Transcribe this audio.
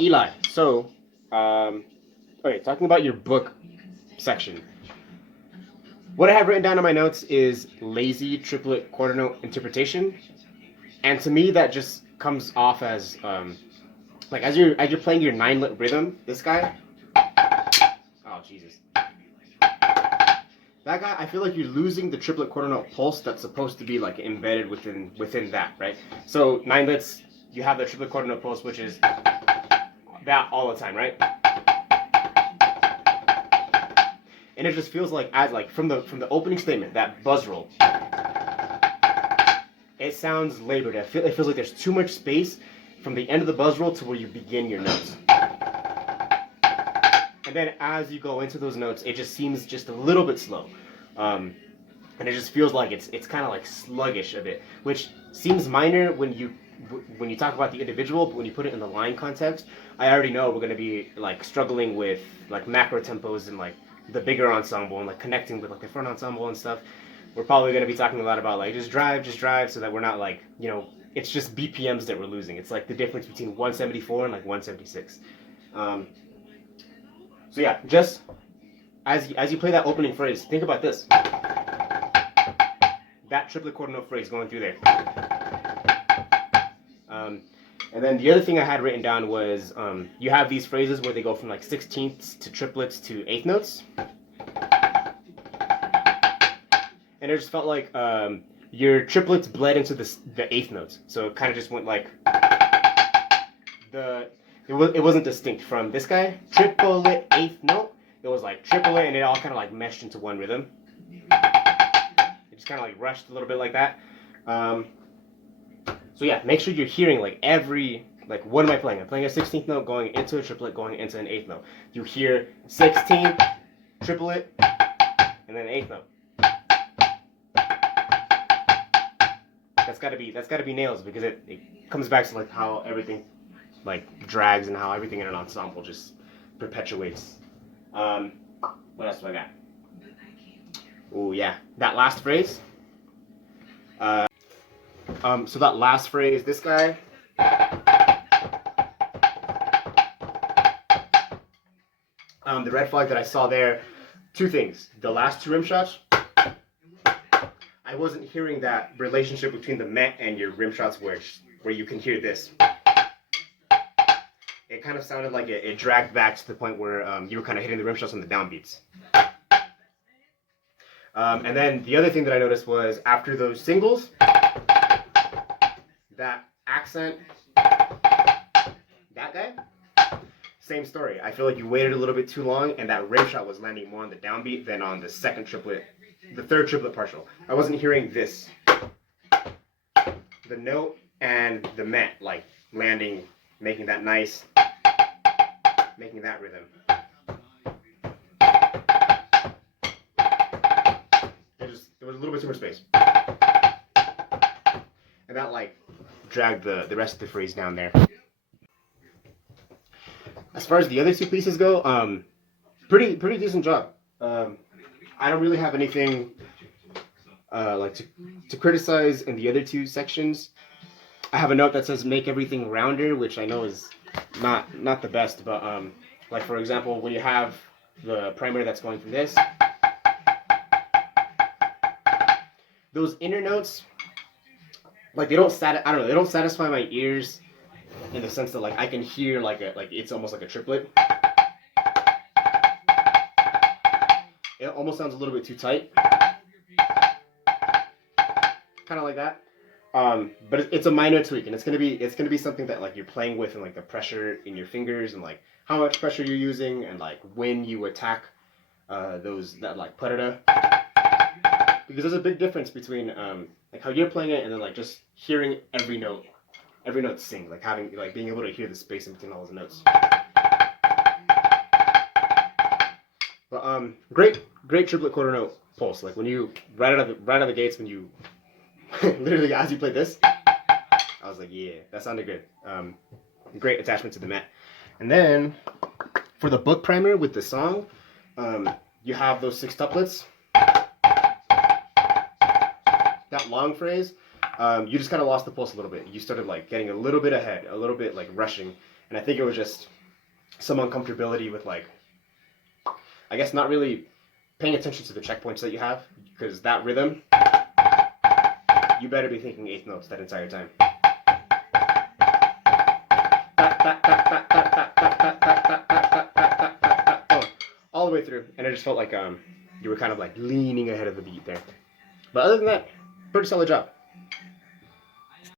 Eli, so, okay, talking about your book section. What I have written down in my notes is lazy triplet quarter note interpretation, and to me that just comes off as like as you're playing your 9-lit rhythm. This guy, oh Jesus, that guy. I feel like you're losing the triplet quarter note pulse that's supposed to be like embedded within that, right? So 9-lits, you have the triplet quarter note pulse, which is that all the time, right? And it just feels like as like from the opening statement, that buzz roll, it sounds labored. It feels like there's too much space from the end of the buzz roll to where you begin your notes. And then as you go into those notes, it just seems just a little bit slow. And it just feels like it's kind of like sluggish a bit, which seems minor when you talk about the individual, but when you put it in the line context, I already know we're gonna be like struggling with like macro tempos and like the bigger ensemble and like connecting with like the front ensemble and stuff. We're probably gonna be talking a lot about like just drive, so that we're not like it's just BPMs that we're losing. It's like the difference between 174 and like 176. So yeah, just as you play that opening phrase, think about this. That triplet quarter note phrase going through there. And then the other thing I had written down was you have these phrases where they go from like 16ths to triplets to eighth notes. And it just felt like your triplets bled into the eighth notes. So it kind of just went like it wasn't distinct from this guy. Triplet eighth note. It was like triplet and it all kind of like meshed into one rhythm. It just kind of like rushed a little bit like that. So yeah, make sure you're hearing like like what am I playing? I'm playing a 16th note going into a triplet going into an eighth note. You hear 16th, triplet, and then eighth note. That's gotta be nails because it comes back to like how everything like drags and how everything in an ensemble just perpetuates. What else do I got? Oh yeah, that last phrase. So that last phrase, this guy. The red flag that I saw there, two things. The last two rim shots, I wasn't hearing that relationship between the met and your rim shots where you can hear this. It kind of sounded like it dragged back to the point where you were kind of hitting the rim shots on the downbeats. And then the other thing that I noticed was after those singles, that accent, that guy, same story. I feel like you waited a little bit too long and that rim shot was landing more on the downbeat than on the second triplet, the third triplet partial. I wasn't hearing this, the note and the met like landing, making that nice, making that rhythm. There was a little bit too much space. And that like dragged the rest of the phrase down there. As far as the other two pieces go, pretty decent job. I don't really have anything like to criticize in the other two sections. I have a note that says make everything rounder, which I know is not the best, but like for example, when you have the primer that's going through this, those inner notes, like they don't satisfy my ears in the sense that like I can hear like it's almost like a triplet. It almost sounds a little bit too tight, kind of like that. But it's a minor tweak, and it's gonna be something that like you're playing with, and like the pressure in your fingers, and like how much pressure you're using, and like when you attack that like parada. Because there's a big difference between like how you're playing it and then like just hearing every note sing, like being able to hear the space in between all those notes. But great triplet quarter note pulse. Like when you right out of the gates, when you literally as you played this, I was like, yeah, that sounded good. Great attachment to the mat. And then for the book primer with the song, you have those 6 tuplets. That long phrase, you just kind of lost the pulse a little bit. You started like getting a little bit ahead, a little bit like rushing, and I think it was just some uncomfortability with like, I guess not really paying attention to the checkpoints that you have, because that rhythm, you better be thinking eighth notes that entire time. All the way through, and I just felt like you were kind of like leaning ahead of the beat there. But other than that, pretty solid job.